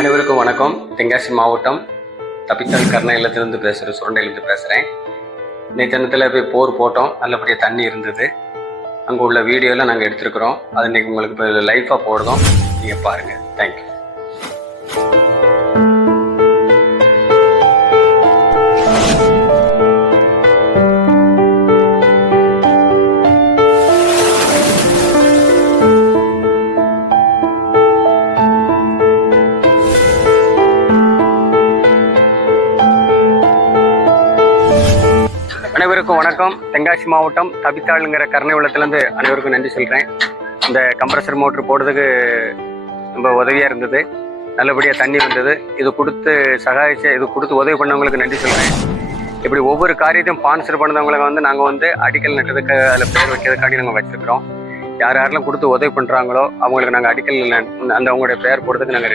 அனைவருக்கும் வணக்கம். தென்காசி மாவட்டம் தப்பித்தால் கர்ண இல்லத்திலிருந்து பேசுகிறேன், சுரண்டையிலிருந்து பேசுகிறேன். இன்னைக்கு தினத்தில் போய் போர் போட்டோம், நல்லபடியாக தண்ணி இருந்தது. அங்கே உள்ள வீடியோலாம் நாங்கள் எடுத்துருக்குறோம். அது இன்றைக்கி உங்களுக்கு இப்போ லைஃபாக போடுறோம், நீங்கள் பாருங்கள். தேங்க்யூ. அனைவருக்கும் வணக்கம். தென்காசி மாவட்டம் தபித்தாளுங்கிற கருணை உள்ளத்துலேருந்து அனைவருக்கும் நன்றி சொல்கிறேன். இந்த கம்ப்ரஸர் மோட்ரு போடுறதுக்கு ரொம்ப உதவியாக இருந்தது, நல்லபடியாக தண்ணி வந்தது. இது கொடுத்து உதவி பண்ணவங்களுக்கு நன்றி சொல்கிறேன். இப்படி ஒவ்வொரு காரியத்தையும் ஸ்பான்சர் பண்ணவங்களை நாங்கள் அடிக்கல் நட்டதுக்கு அதில் பேர் வைக்கிறதுக்காண்டி நாங்கள் வச்சுருக்கிறோம். யாரெல்லாம் கொடுத்து உதவி பண்ணுறாங்களோ அவங்களுக்கு நாங்கள் அடிக்கல் அந்த அவங்களுடைய பேர் போடுறதுக்கு நாங்கள் ரெடி